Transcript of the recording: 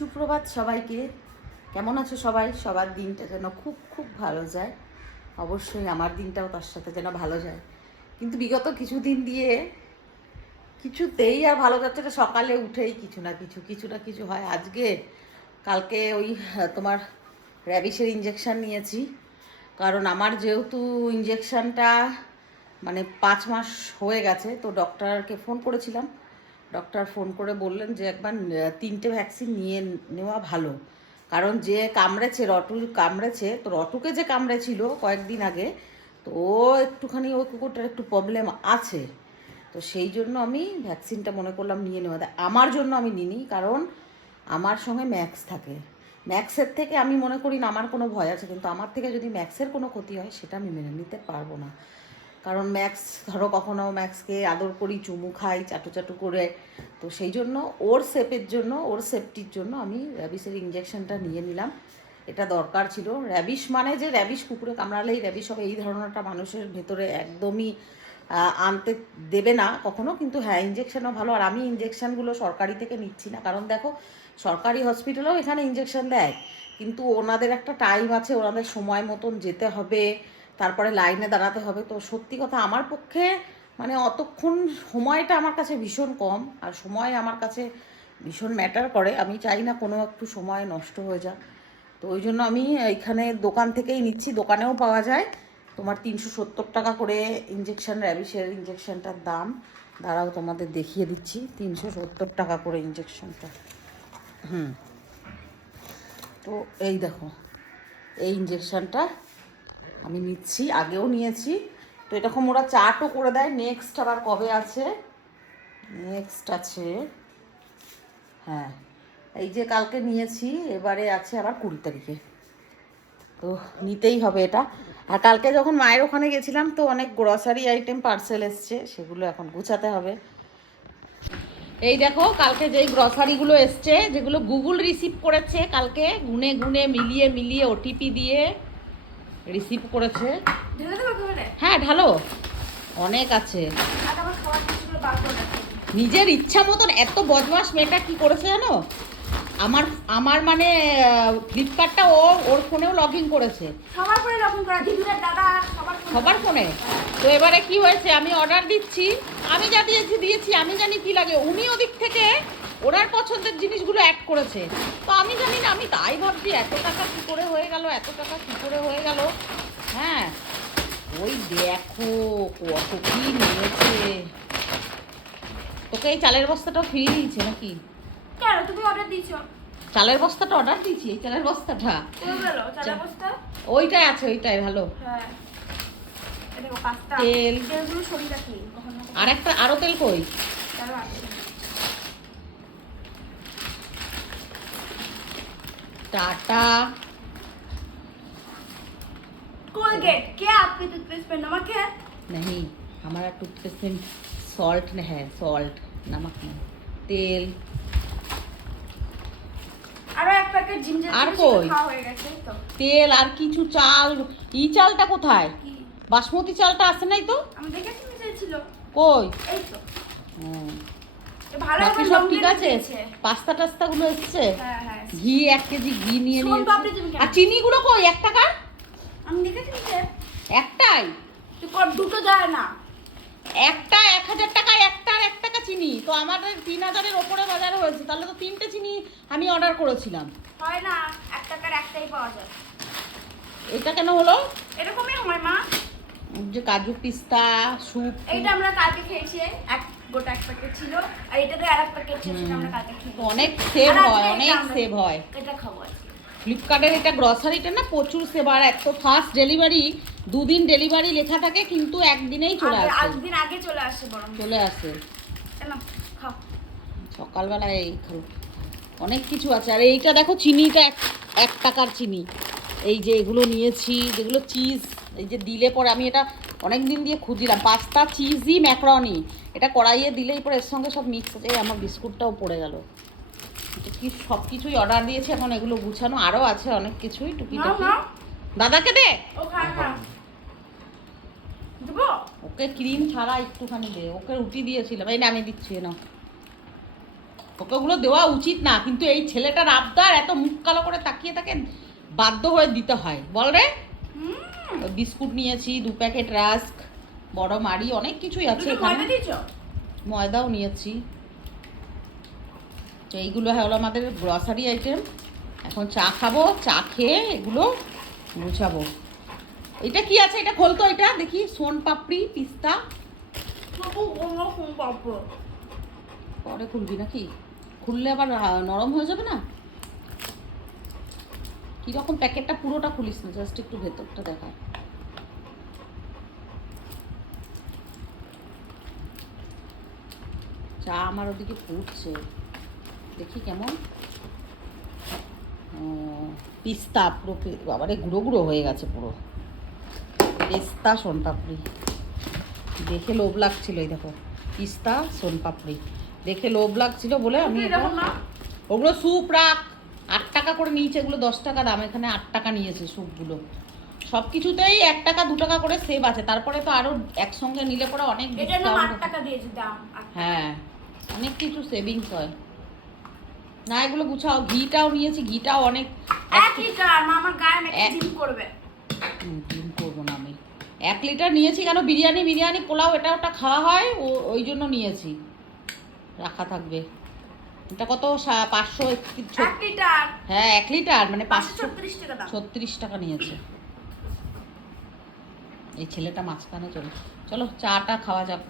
সুপ্রভাত সবাইকে। কেমন আছো সবাই? সবার দিনটা যেন খুব খুব ভালো যায়। অবশ্যই আমার দিনটাও তার সাথে যেন ভালো যায়। কিন্তু বিগত কিছুদিন দিয়ে কিছুতেই আর ভালো যাচ্ছে না। সকালে উঠেই কিছু না কিছু হয়। কালকে ওই তোমার র্যাবিসের ইঞ্জেকশান নিয়েছি। কারণ আমার যেহেতু ইঞ্জেকশানটা মানে 5 মাস হয়ে গেছে, তো ডক্টরকে ফোন করেছিলাম। ডক্টর ফোন করে বললেন যে একবার 3টে ভ্যাকসিন নিয়ে নেওয়া ভালো। কারণ যে কামড়েছে, রটু কামড়েছে, তো রটুকে যে কামড়েছিল কয়েকদিন আগে, তো একটুখানি ওই কুকুরটার একটু প্রবলেম আছে। তো সেই জন্য আমি ভ্যাকসিনটা মনে করলাম নিয়ে নেওয়া। আমার জন্য আমি নিইনি, কারণ আমার সঙ্গে ম্যাক্স থাকে। ম্যাক্সের থেকে আমি মনে করি না আমার কোনো ভয় আছে, কিন্তু আমার থেকে যদি ম্যাক্সের কোনো ক্ষতি হয় সেটা আমি মেনে নিতে পারবো না। কারণ ম্যাক্স ধরো কখনো ম্যাক্সকে আদর করি, চুমু খাই চাটু করে, তো সেই জন্য ওর সেফের জন্য, ওর সেফটির জন্য আমি র্যাবিসের ইঞ্জেকশনটা নিয়ে নিলাম। এটা দরকার ছিল। র্যাবিস মানে যে র্যাবিস কুকুরে কামড়ালেই র্যাবিস হবে এই ধরনেরটা মানুষের ভেতরে একদমই আনতে দেবে না কখনো। কিন্তু হ্যাঁ, ইঞ্জেকশনও ভালো। আর আমি ইঞ্জেকশানগুলো সরকারি থেকে নিচ্ছি না, কারণ দেখো সরকারি হসপিটালেও এখানে ইঞ্জেকশন দেয়, কিন্তু ওনাদের একটা টাইম আছে, ওনাদের সময় মতন যেতে হবে, তারপরে লাইনে দাঁড়াতে হবে। তো সত্যি কথা আমার পক্ষে মানে অতক্ষণ সময়টা আমার কাছে ভীষণ কম, আর সময় আমার কাছে ভীষণ ম্যাটার করে। আমি চাই না কোনো একটু সময় নষ্ট হয়ে যাক। তো ওই জন্য আমি এইখানে দোকান থেকেই নিচ্ছি। দোকানেও পাওয়া যায় তোমার 370 টাকা করে ইঞ্জেকশন। র্যাবিসের ইঞ্জেকশনটার দাম দাঁড়াও তোমাদের দেখিয়ে দিচ্ছি, 370 টাকা করে ইঞ্জেকশনটা। তো এই দেখো, এই ইঞ্জেকশনটা আমি নিচ্ছি, আগেও নিয়েছি। তো এরকম ওরা চার্টও করে দেয়। নেক্সট আবার কবে আছে? নেক্সট আছে, হ্যাঁ, এই যে কালকে নিয়েছি, এবারে আছে আবার 20 তারিখে। তো নিতেই হবে এটা। আর কালকে যখন মায়ের ওখানে গেছিলাম, তো অনেক গ্রসারি আইটেম পার্সেল এসছে, সেগুলো এখন গুছাতে হবে। এই দেখো কালকে যেই গ্রসারিগুলো এসছে, যেগুলো গুগল রিসিভ করেছে কালকে, গুনে গুনে মিলিয়ে ওটিপি দিয়ে রিসিভ করেছে। হ্যাঁ ঢালো, অনেক আছে। নিজের ইচ্ছা মতন। এত বদমাস মেয়েটা কি করেছে জানো? আমার আমার মানে ফ্লিপকার্টটা ওর ফোনেও লগ ইন করেছে, সবার ফোনে। তো এবারে কি হয়েছে, আমি অর্ডার দিচ্ছি, আমি যা দিয়েছি আমি জানি কি লাগে, উনি ওদিক থেকে ওনার পছন্দের জিনিসগুলো অ্যাড করেছে। তো আমি জানি না, আমি তাই ভাবছি এত টাকা কী করে হয়ে গেল। হ্যাঁ, ওই দেখো কত কি নিয়েছে। তোকে এই চালের বস্তাটাও ফ্রি দিয়েছে নাকি? কেন তুমি অর্ডার দিয়েছো? চালের বস্তাটা অর্ডার দিয়েছি, এই চালের বস্তাটা চালের বস্তা ওইটাই আছে, ওইটাই ভালো। হ্যাঁ, এটা পাস্তা তেল, তেলগুলো সরিয়ে রাখি কখনো। আর একটা আরো তেল কই? তারও আছে टाटा। कोलगेट। क्या आपके टूथपेस्ट पे नमक है? नहीं, हमारा टूथपेस्ट में सॉल्ट है, सॉल्ट, नमक नहीं। तेल আরো এক প্যাকেট জিঞ্জার আর ছিল, কই? খাওয়া হয়ে গেছে তো। তেল আর কিছু চাল। ই চালটা কোথায়? কি? বাসমতি চালটা আছে নাই তো? আমি দেখেছি মিশে ছিল। কই? এই তো। হুম, এ ভালো বাকি করে সব লং ঠিক আছে। দিয়েছে। পাস্তা টাস্তা গুলো এসছে। হ্যাঁ হ্যাঁ। ঘি 1 কেজি ঘি নিয়ে সোন পাপড়ি তুমি নিয়েছি। কেন? আর চিনি গুলো কই? 1 টাকা আমি দেখেছি মিশে। একটাই। তুই কর দুটো যায় না। একটা 1000 টাকায় একটা, আর 1 টাকা চিনি। তো আমাদের 3000-এর ওপরে বাজার হয়েছে, তাহলে তো 3টে চিনি আমি অর্ডার করেছিলাম। হয় না, 1 টাকার একটাই পাওয়া যায়। এটা কেন হলো? এরকমই হয় মা। যে কাজু পিস্তা স্যুপ, এইটা আমরা কালকে খেয়েছি, গোটা এক প্যাকেট ছিল, আর এটাতে আর এক প্যাকেট ছিল, সেটা আমরা কালকে খেয়েছি। অনেক সেভ আর হয়, আজকে অনেক এটা আমরা- সেভ হয়। এটা খাবো আজকে। ফ্লিপকার্টের এটা গ্রসারিটা না প্রচুর সেভ। আর এত ফাস্ট ডেলিভারি, 2 দিন ডেলিভারি লেখা থাকে, কিন্তু একদিনেই চলে আসে। একদিন আগে চলে আসে বরং। চলে আসে কেন খাও। সকালবেলায়। এই খালো, অনেক কিছু আছে। আর এইটা দেখো চিনিটা 1 টাকার চিনি। এই যে এগুলো নিয়েছি, যেগুলো চিজ, এই যে দিলে পরে, আমি এটা অনেক দিন দিয়ে খুঁজছিলাম, পাস্তা চিজি ম্যাকরনি। এটা কড়াইয়ে দিলেই পরে এর সঙ্গে সব মিক্স আছে। আমার বিস্কুটটাও পড়ে গেল। কি সব কিছুই অর্ডার দিয়েছি, এখন এগুলো গুছানো। আরও আছে অনেক কিছুই টুকিটাকি। দাদাকে দে, ও খা খা। দেবো? ওকে ক্রিম ছাড়া একটুখানি দে। ওকে রুটি দিয়েছিলাম, এই না আমি দিচ্ছি না। ওকে ওগুলো দেওয়া উচিত না, কিন্তু এই ছেলেটার আবদার, এত মুখ কালো করে তাকিয়ে তাকে বাধ্য হয়ে দিতে হয়। বল রে। ওই বিস্কুট নিয়েছি, 2 প্যাকেট রাস্ক, বড় মাড়ি, অনেক কিছুই আছে দুটো এখানে। ময়দা দিয়েছো? ময়দাও নিয়েছি। তো এইগুলো হলো আমাদের গ্রসারি আইটেম। এখন চা খাবো, চা খেয়ে এগুলো গুছাবো। এটা কি আছে? এটা খোলতো, এটা দেখি। সোন পাপড়ি, পিস্তা। পরে খুলবি নাকি? খুললে আবার নরম হয়ে যাবে না? কিরকম প্যাকেটটা? পুরোটা খুলিস না, জাস্ট একটু ভেতরটা দেখা। চা আমার ওদিকে ফুটছে, দেখি কেমন। পিস্তা পুরো, বাবারে গুঁড়ো গুঁড়ো হয়ে গেছে পুরো। পেস্তা সোনপাপড়ি, দেখে লোভ লাগছিল। এই দেখো, পিস্তা সোনপাপড়ি, দেখে লোভ লাগছিল বলে আমি ওগুলো স্যুপ রাখ। 8 টাকা করে নিয়েছে, এগুলো 10 টাকা দাম, এখানে 8 টাকা নিয়েছে স্যুপগুলো। সব কিছুতেই 1 টাকা 2 টাকা করে সেভ আছে। তারপরে তো আরো একসঙ্গে নিলে পরে অনেক ডিসকাউন্ট। 8 টাকা দিয়েছে দাম। হ্যাঁ, অনেক কিছু সেভিংস হয়। না এগুলো গুছাও। ঘিটাও নিয়েছি, ঘিটাও অনেক। 1 লিটার মামা গায়ে মেখে জিম করবে। জিম করবো না আমি। 1 লিটার নিয়েছি কেন? বিরিয়ানি পোলাও এটা ওটা খাওয়া হয়, ওই জন্য নিয়েছি। রাখা থাকবে। এটা কত? 500। 1 লিটার। হ্যাঁ 1 লিটার মানে 536 টাকা দাম। 36 টাকা নিয়েছে। এই ছেলেটা মাঝখানে চলো, চলো চাটা খাওয়া যাক।